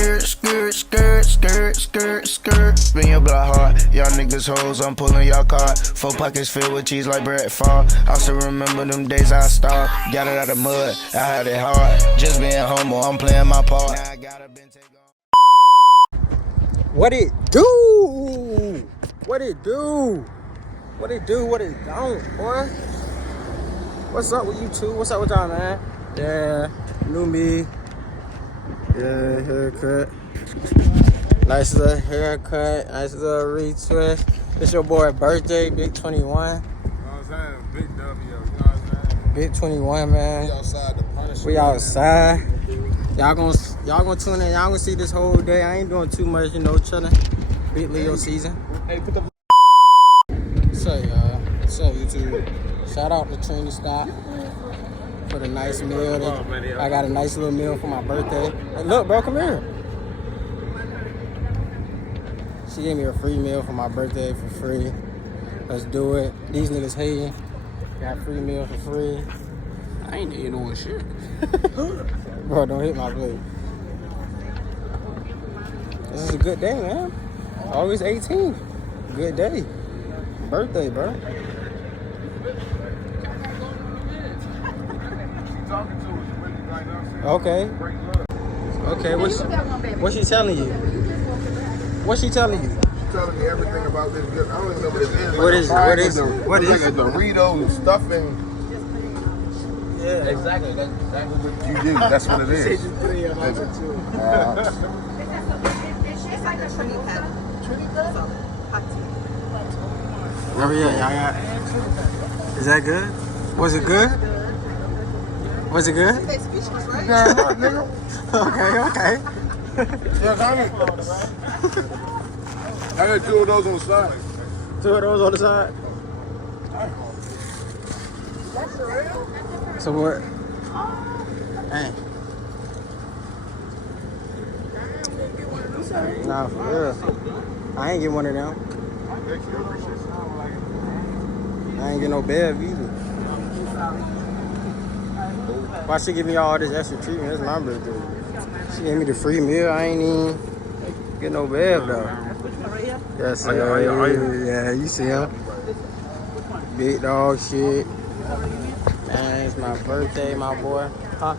skirt, skirt, skirt, skirt, skirt, skirt. Spin your block hard, y'all niggas hoes, I'm pulling y'all card. 4 pockets filled with cheese like bread fall. I still remember them days I starved. Got it out of mud, I had it hard. Just being humble, I'm playing my part. Now I gotta been take on. What it do? What it do? What it do? What it don't, boy? What's up with you two? What's up with y'all, man? Yeah, new me. Yeah, haircut. Nice little haircut. Nice little retwist. It's your boy birthday, Big 21. You know what I'm saying? Big W, you know what I'm saying? Big 21, man. We outside the punishment. We outside. Y'all gonna tune in. Y'all gonna see this whole day. I ain't doing too much, chilling. Big Leo season. Hey, put the... What's up, y'all? What's up, YouTube? Shout out to Trini Scott for the nice meal. I got a nice little meal for my birthday. Hey, look, bro, come here. She gave me a free meal for my birthday for free. Let's do it. These niggas hating. Got free meal for free. I ain't eating on shit. Bro, don't hit my plate. This is a good day, man. August 18th. Good day. Birthday, bro. Okay. Okay, what's she telling you? What's she telling you? She's telling me everything about this good. I don't even know what it is. What is it? What is it? What is it? it? Like a Doritos stuffing. Yeah. Exactly. That's exactly what you do. That's what it is. It's like a Trini pet. Oh yeah, y'all got. Is that good? Was it good? Was it good? They speechless, right? Yeah, look, nigga. Okay. Yes, I got 2 of those on the side. 2 of those on the side. So what? Hey. Nah, for real. I ain't get one of them. I ain't get no bev either. Why she give me all this extra treatment? It's my birthday. She gave me the free meal. I ain't even get no bev though. Yes, sir. Yeah, you see him. Big dog shit. Man, it's my birthday, my boy. Huh?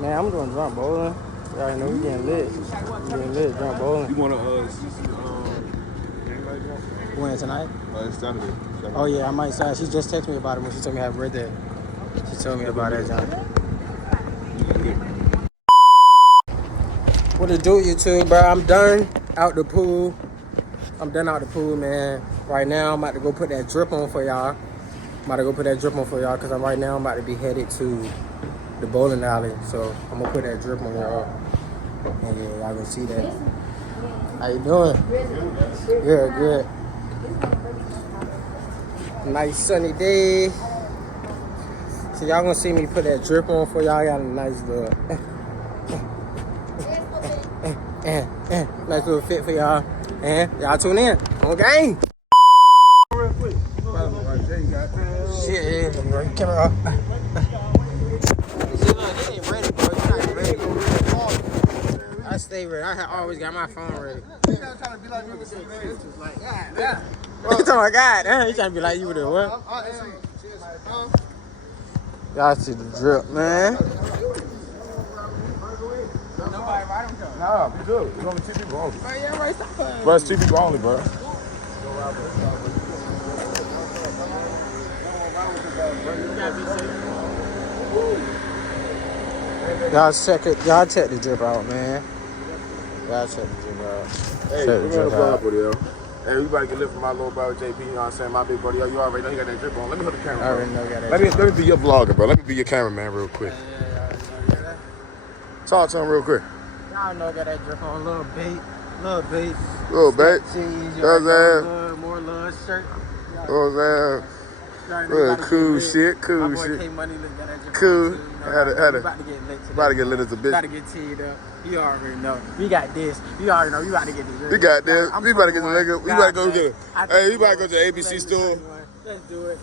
Man, I'm doing drunk bowling. Y'all already know we getting lit. Drunk bowling. You want to When tonight? it's Saturday. Oh yeah, I might sign. She just texted me about it when she told me happy birthday. She told me about that, John. What it do, YouTube, bro? I'm done out the pool. Man. Right now, I'm about to go put that drip on for y'all. Because right now I'm about to be headed to the bowling alley. So I'm gonna put that drip on y'all. And yeah, y'all gonna see that. How you doing? Good. Nice sunny day. So y'all gonna see me put that drip on for y'all. Got a nice little nice little fit for y'all. And y'all tune in on game. Shit, yeah, camera off. See, look, this ain't ready, bro. You're not ready. I stay ready. I always got my phone ready. You trying to be like me with some man. It's like, yeah. Oh my God, you trying to be like you with it, what? Y'all see the drip, man. Nah, we good. It's only 2 people only. Bro, it's 2 people only, bro. Y'all check the drip out, man. Y'all check the drip out. Hey, we're gonna blow up with yo. Hey, everybody can live from my little brother JP, you know what I'm saying? My big brother, yo, you already know he got that drip on. Let me hold the camera. I already know got that Let me be your vlogger, bro. Let me be your cameraman real quick. Talk to him real quick. Y'all know got that drip on. Little bait. Little bait. Jeans, More love shirt. Little cool shit. My boy K Money got that drip Cool. on too, Had it. about to get lit today. About to get lit as a bitch. About to get teed up. You already know. We got this. You already know. You about to get this. We got this. We about to get the nigga. We about to go get it. Hey, we about to go to the ABC Let's store. Let's do it.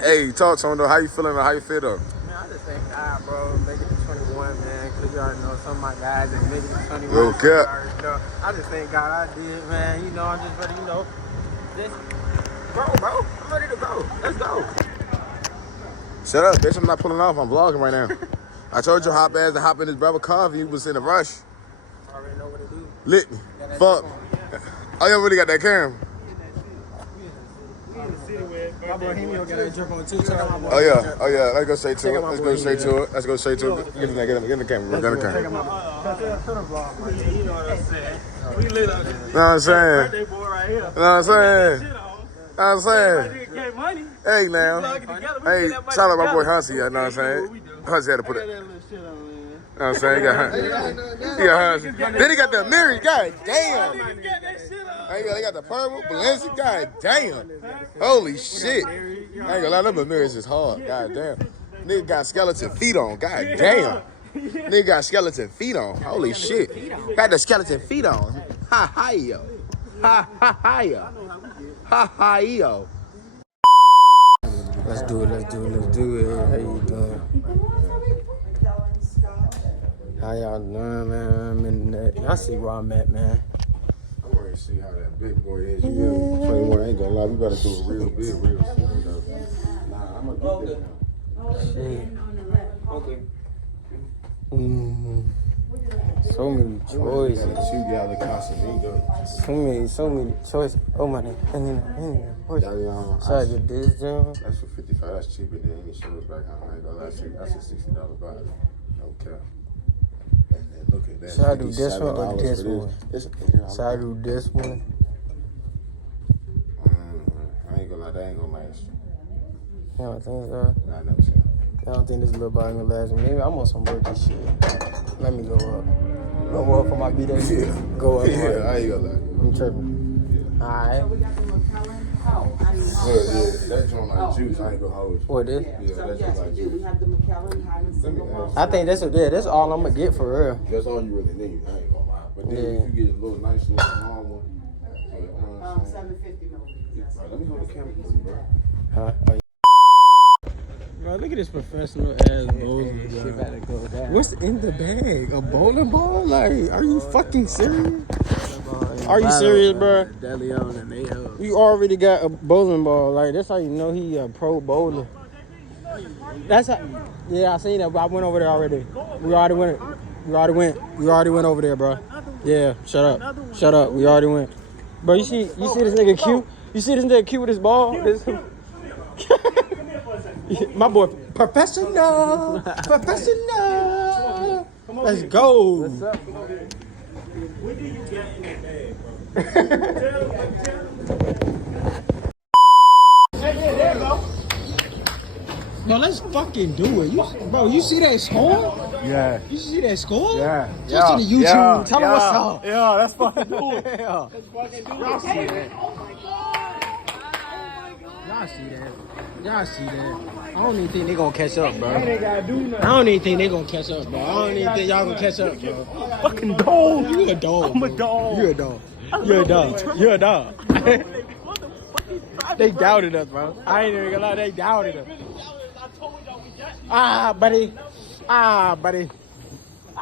Hey, talk to him though. How you feeling? How you feel though? Man, I just thank God, bro. Make it to 21, man. Cause You already know some of my guys that make it to 21. Real cap. I just thank God I did, man. You know, I'm just ready, you know. Just go, bro. I'm ready to go. Let's go. Shut up, bitch. I'm not pulling off. I'm vlogging right now. I told you hop ass to hop in his brother car if you was in a rush. I already know what to do. Lit me. Fuck. Oh, you already got that camera. My boy Hemio got that drip on too. Check out my boy. Oh yeah. Let's go straight to it. Let's go straight to it. Let's go straight to it. Get in there. Get in the camera. Get in the Check out camera. my boy. You know what I'm saying? We lit up this Know what I'm saying? birthday boy right here. Know what I'm saying? Shit on. Know what I'm saying? Nigga get money. Hey now. Plug it together. We Hey, get that money shout out my boy together. Hussy. You know what I'm saying? Hussy had to put Got it. that little shit on, man. You know what I'm saying? He got Hussy. Then he got the mirror. God damn. Niggas get that shit on. They got the purple, Balenci. God damn. Holy shit. I ain't gonna lie, them mirrors is hard. God damn. Nigga got skeleton feet on. God damn. Nigga got skeleton feet on. Holy shit. Got the skeleton feet on. Ha ha yo. Ha ha ha yo. Ha ha yo. Let's do it. How you doing? How y'all doing, man? Y'all see where I'm at, man. I'm ready to see how that big boy is. You really 21. I ain't gonna lie. We gotta do it real big, real soon, though. Nah, I'm gonna do it. So many choices. 2 gallon Casamigo. So many choices. Oh my God. Should I get this job? That's for 55. That's cheaper than any shows back home. I ain't gonna lie. That's a $60 bottle. No cap. And look at that. Should I do this one or $57 this for one? Should I do this one? I ain't gonna lie. That ain't gonna last. You don't think so? Nah, I never said. I don't think this little bottle gonna last me. Maybe I'm on some birthday shit. Let me go up. Go up for my B-Day. Yeah. Go up. Yeah, I ain't gonna lie. I'm tripping. Alright. Yeah, that joint like juice. I ain't gonna hold you. What this? Yeah, that joint like juice. Let me ask I think that's all I'm gonna get for real. you. That's all you really need. I ain't gonna lie. But then if you get a little nice little small one. $7.50 millimeters. Let me hold the camera for you, bro. Huh? Bro, look at this professional ass bowling. What's in the bag? A bowling ball? Like, are you fucking serious? Are you serious, bro? You already got a bowling ball. Like, that's how you know he a pro bowler. That's how. Yeah, I seen that, but I went over there already. We already went over there, bro. Yeah, shut up. We already went. Bro, you see this nigga cute? You see this nigga cute with his ball? My boy, professional. Let's go. What's up? When do you get in the bag? There you go. Bro, let's fucking do it. You see that score? Yeah. You see that score? Yeah. Just to the YouTube. Tell them what's up. Yeah, let's fucking do it. Yeah. Let's fucking do it. Y'all see that? Y'all see that? I don't even think they gonna catch up, bro. Ain't gotta do nothing. I don't even think they gonna catch up, bro. I don't even think y'all gonna catch up, bro. Fucking dog. You a dog. I'm a dog. You a dog. You're a dog. They doubted us, bro. I ain't even gonna lie, they doubted us. Buddy. I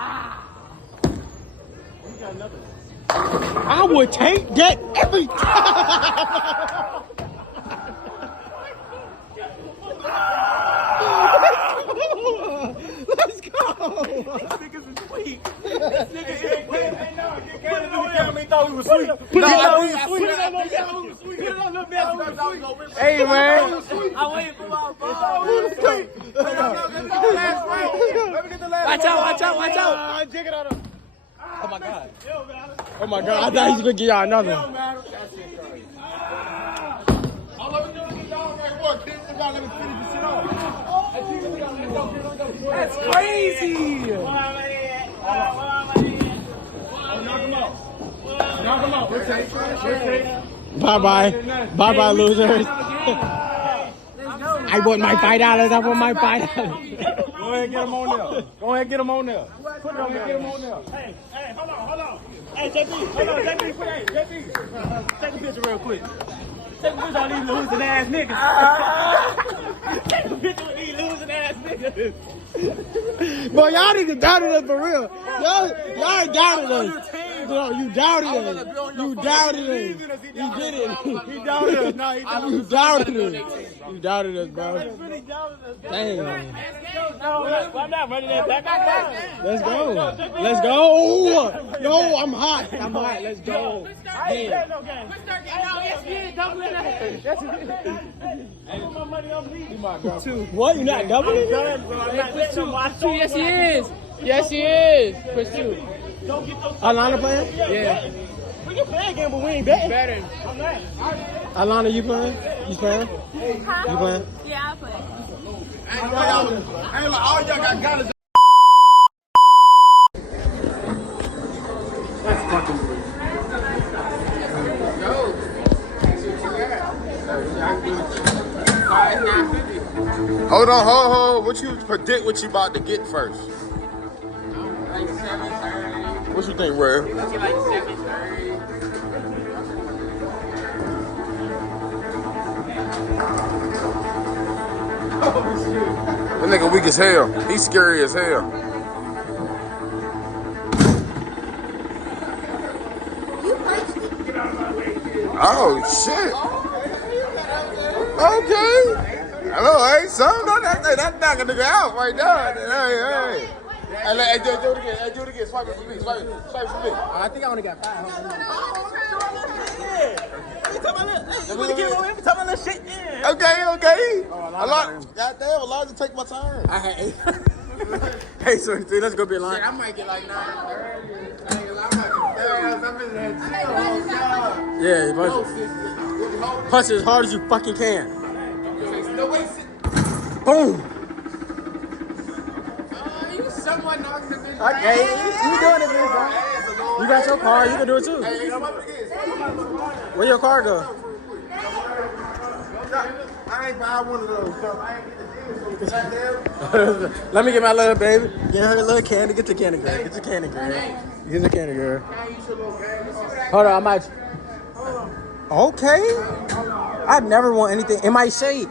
would take that every time. Let's go. Niggas is sweet. This nigga is sweet. Put it on the camera. He thought we was sweet. Hey, man. I'm waiting for my phone. Watch out. Oh my God. I thought he was gonna give y'all another one. That's crazy. Knock him out. Bye-bye, losers. I want my $5. I want my $5. Go ahead and get him on there. Put it on there. Get him on there. Hey, hold on. Hey, JP. JP. Take a picture real quick. Take a picture of these losing ass niggas. Take a picture of these losing ass niggas. Boy, y'all niggas doubted us for real. Y'all doubted us. No, you doubted us. You doubted us. You did it. He doubted us. No, he doubted us. You doubted us. You doubted us, bro. Damn. I'm not running that back. Let's go. Let's go. Yo, I'm hot. I'm hot. Let's go. Damn. What? You not doubling? Yes, he is. Yes, he is. Push two. Alana playing? Yeah. We can play a game, but we ain't betting. Better. I'm not. Alana, you playing? You playing? You playing? Yeah, I play. I ain't like all y'all got gunners. Hold on, hold. What you predict what you about to get first? What you think, Ray? That nigga weak as hell. He's scary as hell. Oh shit. Okay. Hello, hey, son. That knock a nigga out right now. Hey. Hey, do it again. Hey, do it again. Swipe it for me. Swipe for me. I think I only got 5. Okay. Goddamn, allowed to take my time. I had 8. Hey, so let's go be line. I might get like 9. Yeah, punch as hard as you fucking can. Boom. You somewhat knocking the bitch. Okay, you doing it, bro. You got your car, you can do it too. Where your car go? I ain't buy one of those, so I ain't get the deal. Let me get my little baby. Get her a little candy. Get the candy, girl. Get the candy, girl. Get the candy, girl. Hold on, I might. Okay. I never want anything. It might say.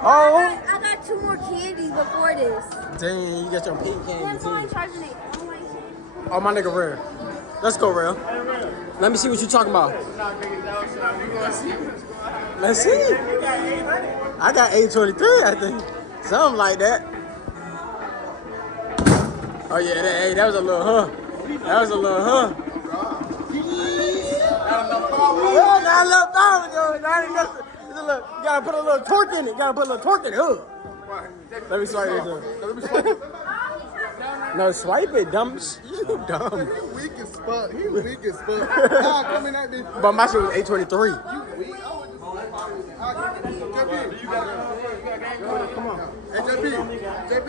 Oh. I got 2 more candies before this. Dang, you got your pink candy That's why I'm too. charging it. Oh, my nigga, Rare. Let's go, Rare. Let me see what you talking about. Let's see. I got 823, I think. Something like that. Oh, yeah, that was a little huh. That was a little huh. Yeah, got a little power, though. That ain't nothing. It's a little, you gotta put a little torque in it. Let me swipe it. No, swipe it, dumb. You dumb. He weak as fuck. Nah, coming at me. But my shit was 823. Hey, JP.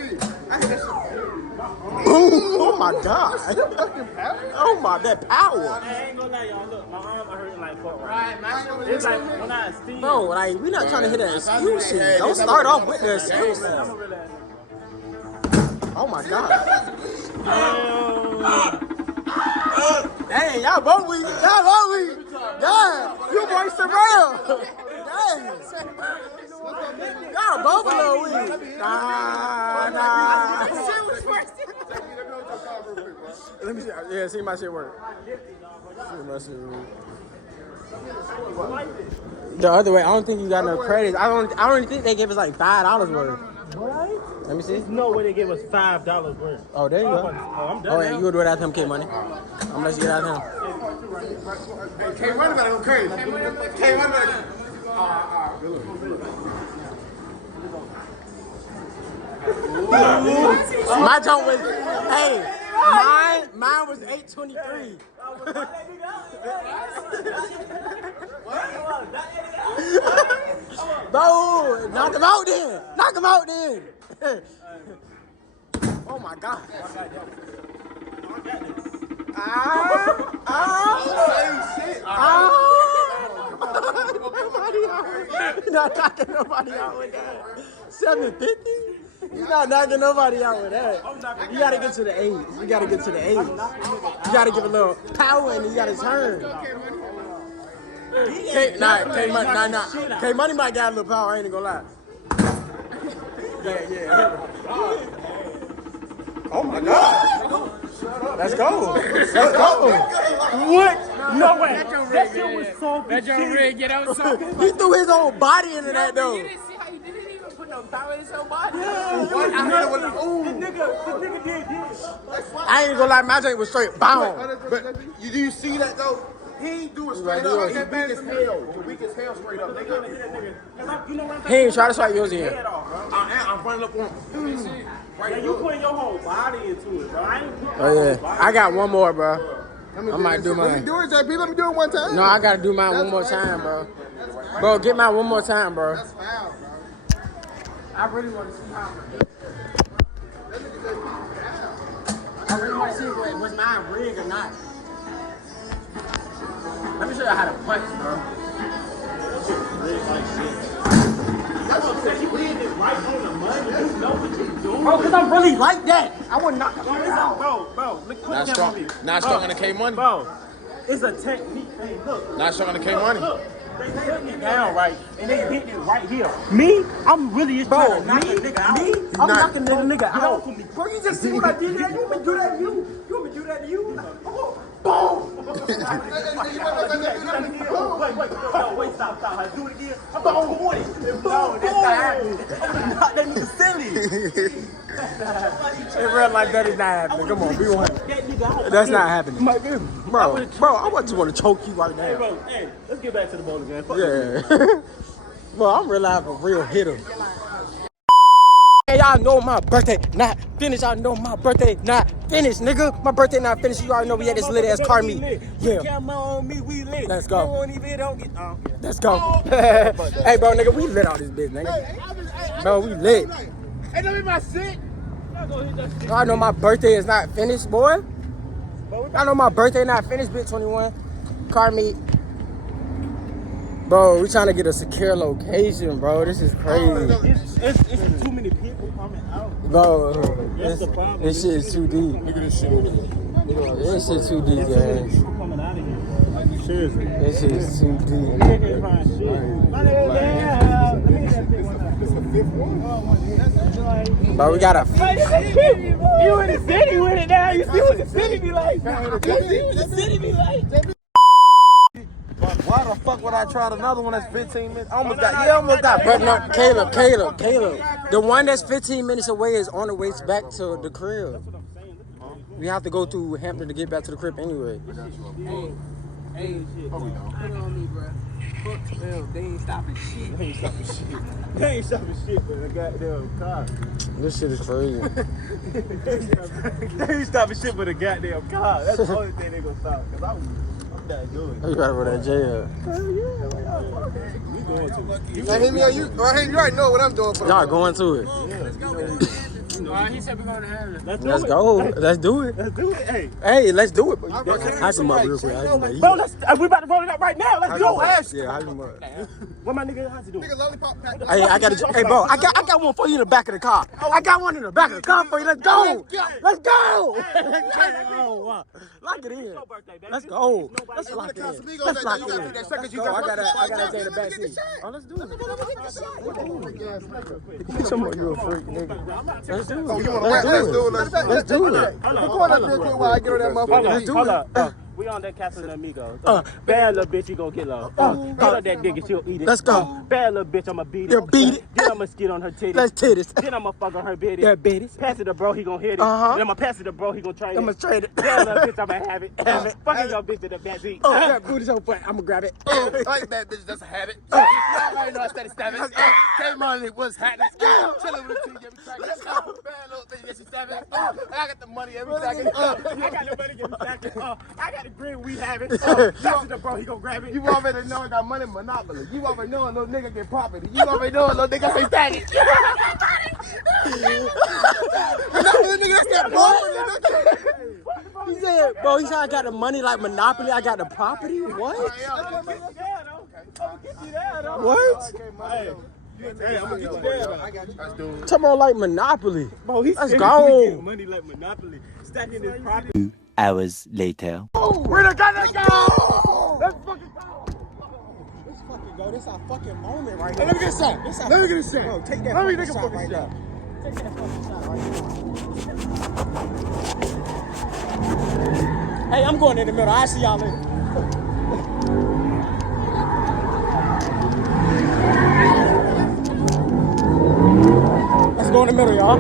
I hit that shit. Oh my god. Oh my, that power. I ain't gonna lie, y'all. Look, my arm, I hurt it like fuck right now. It's like when I steam. Bro, like, we not trying to hit an excuse here. Don't start off with the excuse. Oh my god. Dang, y'all both weak. God, you boys surreal. Dang. Y'all both a little weak. Nah. Let me see. Yeah, see my shit work. The other way, I don't think you got no credits. I don't think they gave us like $5 worth. What? Let me see. No way they give us $5 worth. Oh, there you go. Oh, I'm done. Oh, yeah, you would do it after him, K-Money. I'm gonna let you get out of him. K-Money better go crazy. K-Money better. My jump was, hey, mine was 823. Bro, knock him out then. Oh my god. You're not knocking nobody out with that. 750? You're not knocking nobody out with that. You gotta get to the 8s. You gotta You gotta give a little power and you gotta turn. K-Money might got a little power, I ain't gonna lie. Yeah. Oh my God. Let's go. Let's go. What? No way. That shit was so That your rig, get out so. He threw his own body into that though. You didn't see how you didn't even put no power in his own body. What? I hit it with the ooh. This nigga did this. I ain't gonna lie, my joint was straight bound. But you see that though? He ain't do it straight up. He weak as hell. Weak as hell straight up, nigga. He ain't try to swipe yours in. I'm running up on him. Yeah, you putting your whole body into it, bro. I ain't putting Oh yeah, I got one more, bro. I might do Let me mine. do it, JP. Let me do it one time. No, I gotta do mine one more time, bro. Bro, get mine one more time, bro. That's foul, bro. I really want to see how. I really want to see was mine rigged or not. Let me show you how to punch, bro. That's what I'm saying. You did this right on the money. You know what you're doing. Bro, because I'm really like that. I would not. Bro, look, put that on me. Not strong on the K money. Bro, it's a technique. Hey, look. Not strong on the K money. Look, they putting it down right, and they hitting it right here. Me, I'm really just trying to knock a nigga out. I'm knocking the nigga out. Bro, you just see what I did there? You want me to do that to you? You want me to do that to you? Boom! Wait, stop. Do it again. I'm about 20. No, that's not happening. Not that nigga silly. In real life, that is not happening. Come on, be one. That's not happening. Bro, I just want to choke you right Hey, now. bro, hey, let's get back to the bowling, man. Fuck Yeah. Bro, I'm real life a real hitter. Hey, y'all know my birthday not finished. Y'all know my birthday not finished, nigga. My birthday not finished. You already know we had this lit ass car meet. Yeah. Camera on me, we lit. Let's go. Don't even get. Let's go. Hey, bro, nigga, we lit out this bitch, nigga. Bro, we lit. Hey, don't be my shit. Y'all know my birthday is not finished, boy. Y'all know my birthday not finished, bitch. 21. Car meet. Bro, we trying to get a secure location, bro. This is crazy. It's too many people coming out. Bro, That's the problem. this shit is too deep. Look at this shit. This shit too deep, guys. People coming out of here. Like, seriously. This shit is too deep. Nigga can't find shit. My nigga, let me get that thing. This is the fifth one. Bro, we got a. You in the city with it now. You see what the city be like. You see what the city be like. Why the fuck would I try another one that's 15 minutes? Almost got. But no, Caleb. The one that's 15 minutes away is on the way back to the crib. We have to go through Hampton to get back to the crib anyway. Hey, shit. Put it on me, bro. Fuck them. They ain't stopping shit. They ain't stopping shit for the goddamn car. This shit is crazy. They ain't stopping shit for the goddamn car. That's the only thing they gonna stop. Cause I'm not doing it. You gotta go to that jail. We going to it. Hey, hit me on you. Hey, you already know what I'm doing for Y'all going to it. He said we're going to have it. Let's Go. Let's do it. Let's do it. Hey. Hey, let's do it. I some up real quick. Bro, we about to roll it up right now. Let's go. Yeah, I some up. What my nigga has to do? Hey, I got. Hey, bro, I got one for you in the back of the car. I got one in the back of the car for you. Let's go. Let's go. Lock it in. Let's go. Let's lock it in. Let's lock it in. Let's go. I gotta take the back seat. Oh, let's do it. Some more, you a freak, nigga. Let's do it. Let's do it. Record that real quick while I get on that motherfucker. Let's do Hold it. up. We on that Casa de Amigos. Bad little bitch, you gon' get low. Get up that dick and she'll eat it. Let's go. Bad little bitch, I'ma beat it. Yeah, beat it. Then I'ma skid on her titties. Let's titties. Then I'ma fuck on her bitty. Yeah, bitties. Pass it to bro, he gon' hit it. Uh-huh. Then I'ma pass it to bro, he gon' trade it. I'ma trade it. Bad little bitch, I'ma have it. Fucking your bitch in the backseat. Oh, that booty so fat. I'ma grab it. Like that bitch doesn't have it. Y'all already know I started stabbing. Came on it was happening. Chilling with the team every second. Let's go. Bad little thing, yes, she's stabbing. I got the money every second. I got the money, give me second. I got the green, we have it. Pass it to bro, he gon' grab it. You already know I got money in Monopoly. You already know a little nigga get property. You already know a little nigga say stack it. Monopoly nigga, that's that property. He said, bro, he said I got the money like Monopoly. I got the property. What? What? Hey, I'm gonna get you there, though. Talking about like Monopoly. Bro, he's Let's go. money like Monopoly. Stacking his property. 2 hours later. We're the guy that go. Let's fucking go. Let's fucking go. This our fucking moment right Hey, let me get a shot. Let me get a shot. Bro, take that Let me fucking take a shot fucking right shot. now. Hey, I'm going in the middle. I'll see y'all later. Let's go in the middle, y'all.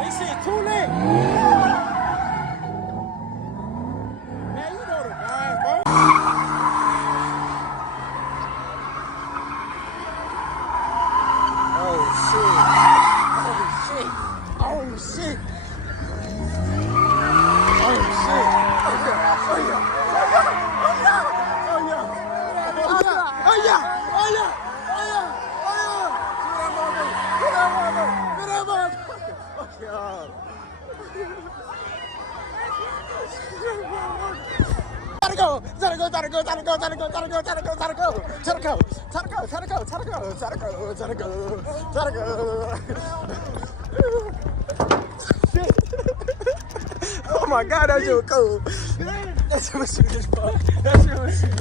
This shit too late. Man, you know the vibes, bro. Oh shit. Oh shit. Oh shit. Oh my god, that shit was cool. That shit was sweet as fuck. That shit was sweet.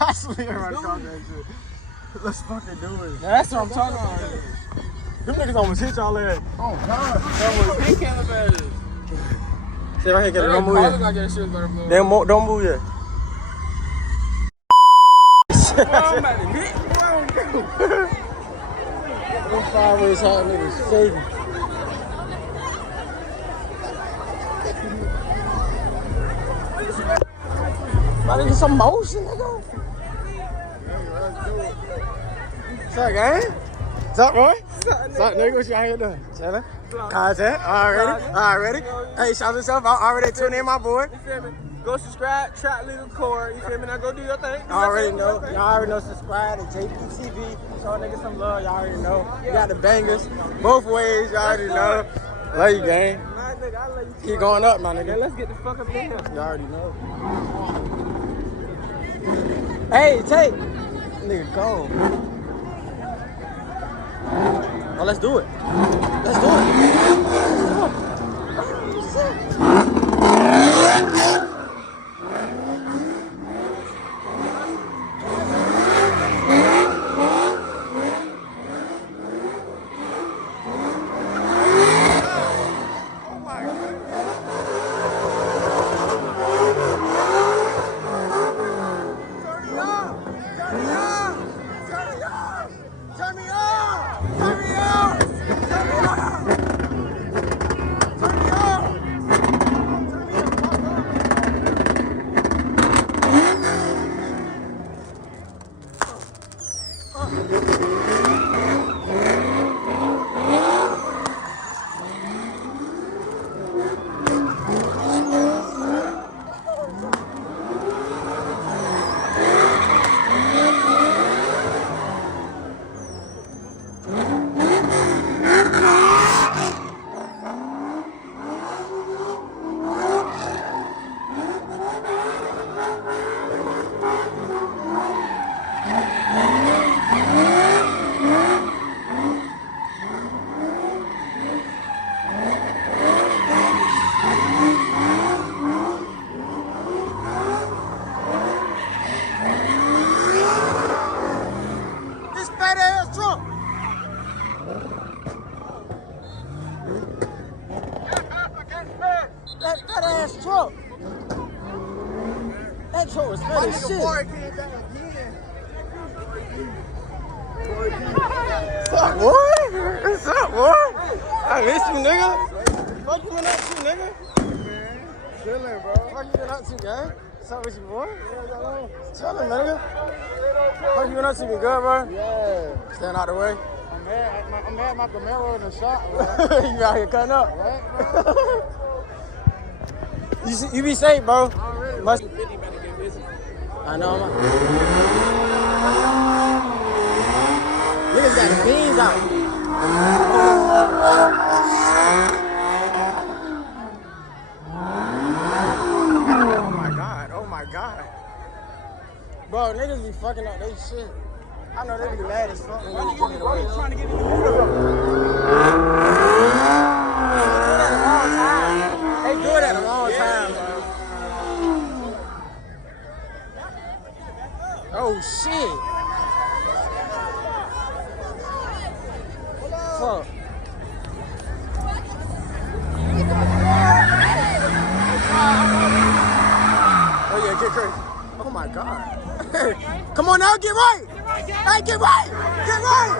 I swear I caught that shit. Let's fucking do it. Now, that's what I'm talking about. Them niggas almost hit y'all ass. Oh god. Big cannabis. Sit right here, get it. Don't move yet. Don't move yet. I'm about to hit. Them 5 ways hot niggas saving. About to get some motion, nigga. What's up, gang? What's up, boy? What's up, nigga? What you out here doing? Chillin'? Content? Already? Hey, shout yourself out. Already tuning in, my boy. You feel me? Go subscribe, Trap Legal Core. You feel me? Now go do your thing. Y'all already know. Y'all already know. Subscribe to JPTV. Show niggas some love. Y'all already know. You got the bangers both ways. Y'all already know. Love you, gang. Nah, nigga, I love you. Keep going up, my Yeah, nigga. let's get the fuck up in here. You already know. Hey, take. Nigga, go. Oh, let's do it. Let's do it. That truck was fat as shit. What's up, boy? What's up, boy? I miss you, nigga. Fuck you been up to, nigga? Chillin', bro. Fuck you been up to, gang? What's up with you, boy? Chillin', nigga. Fuck you been up to, be good, bro? Yeah. Stand out the way. I'm mad my Camaro in the shop, bro. You out here cutting up. Right, bro? You be safe, bro. Must. I know, man. Niggas got the beans out. be fucking up they shit. I know they be mad as fuck. Why you trying to get in the middle of They do it at the wrong time, bro. Oh shit. Fuck. Oh yeah, get crazy. Oh my god. Come on now, get right. Hey, get right. Get right.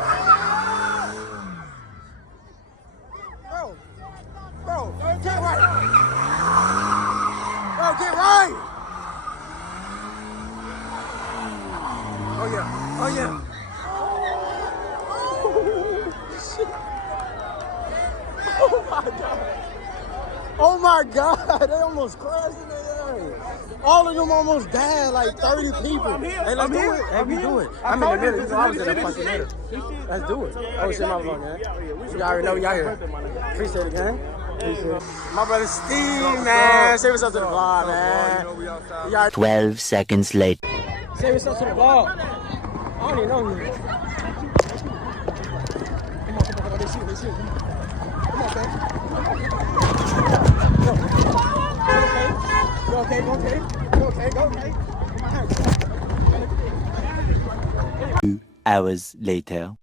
Bro, get right. Bro, get right. Oh yeah. Oh yeah. Oh my god. Oh my god. They almost crashed in their area. All of them almost died, like 30 people. Hey, let's do it. Hey, we do it. I'm in the middle. You know, I was in the fucking middle. Let's do it. Oh shit, my fault, man. Y'all already know y'all here. Appreciate it, gang. Appreciate it. My brother Steve, man. Say what's up to the vlog, man. 12 seconds later. Say what's up to the vlog. I don't even know you. Come on, they shoot. Come on, man. Go okay. 2 hours later.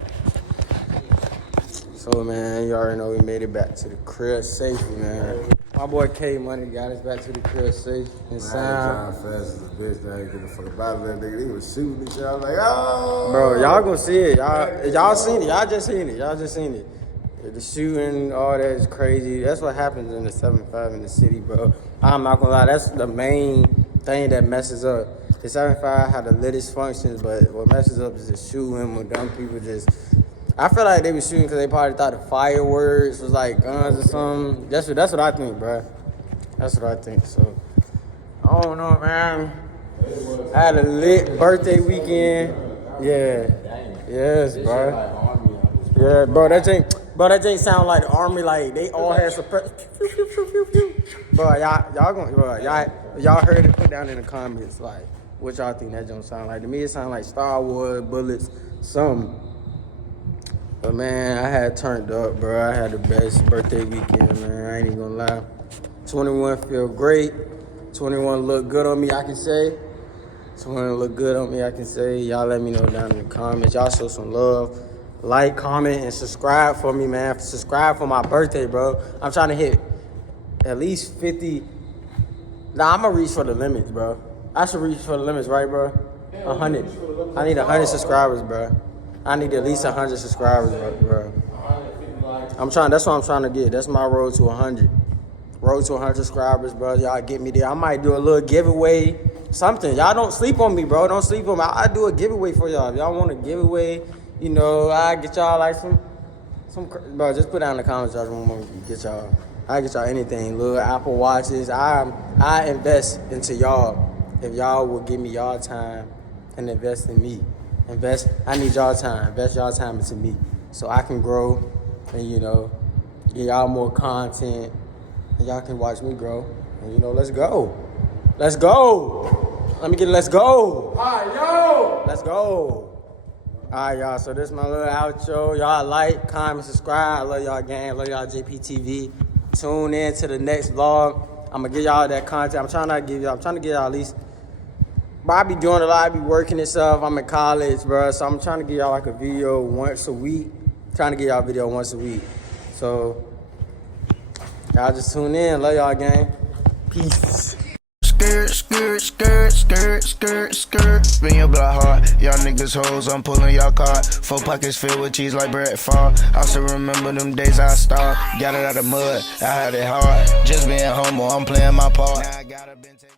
So, man, you already know we made it back to the crib safely, man. My boy K Money got us back to the crib safe and sound. Fast as a bitch, man. Get the fuck about that nigga. He was shooting each other. I was like, oh. Bro, y'all gonna see it. Y'all seen it. Y'all just seen it. The shooting, all that is crazy. That's what happens in the 7-5 in the city, bro. I'm not gonna lie. That's the main thing that messes up. The 7-5 had the littest functions, but what messes up is the shooting when dumb people just... I feel like they were shooting because they probably thought the fireworks was like guns or something. That's what I think, bro. That's what I think. So I don't know, man. I had a lit birthday weekend. Yeah. Yes, bro. Yeah, bro. That thing sound like the army. Like they all had suppress. Bro, y'all heard it. Put down in the comments like what y'all think that don't sound like. To me, it sound like Star Wars bullets, something. But man, I had turned up, bro. I had the best birthday weekend, man. I ain't even gonna lie. 21 feel great. 21 look good on me, I can say. 21 look good on me, I can say. Y'all let me know down in the comments. Y'all show some love. Like, comment, and subscribe for me, man. Subscribe for my birthday, bro. I'm trying to hit at least 50. Nah, I'm gonna reach for the limits, bro. I should reach for the limits, right, bro? 100. I need 100 subscribers, bro. I need at least 100 subscribers, bro. That's what I'm trying to get. That's my road to 100. Road to 100 subscribers, bro. Y'all get me there. I might do a little giveaway, something. Y'all don't sleep on me, bro. Don't sleep on me. I do a giveaway for y'all. If y'all want a giveaway, you know, I get y'all like some, bro. Just put down in the comments. Y'all want to get y'all. I get y'all anything, little Apple Watches. I invest into y'all. If y'all will give me y'all time and invest in me. I need y'all time. Invest y'all time into me so I can grow and, you know, get y'all more content and y'all can watch me grow. And, you know, let's go. Let's go. Let me get it. Let's go. All right, yo. Let's go. All right, y'all. So this is my little outro. Y'all like, comment, subscribe. I love y'all, gang. I love y'all, JP TV. Tune in to the next vlog. I'm going to give y'all that content. I'm trying to give y'all at least... But I be doing a lot. I be working and stuff. I'm in college, bro. So I'm trying to give y'all like a video once a week. Trying to get y'all a video once a week. So y'all just tune in. Love y'all, gang. Peace. Skirt. Spin your block hard. Y'all niggas hoes, I'm pulling y'all card. 4 pockets filled with cheese like bread fall. I still remember them days I starved. Got it out of mud, I had it hard. Just being humble, I'm playing my part. Now I gotta been take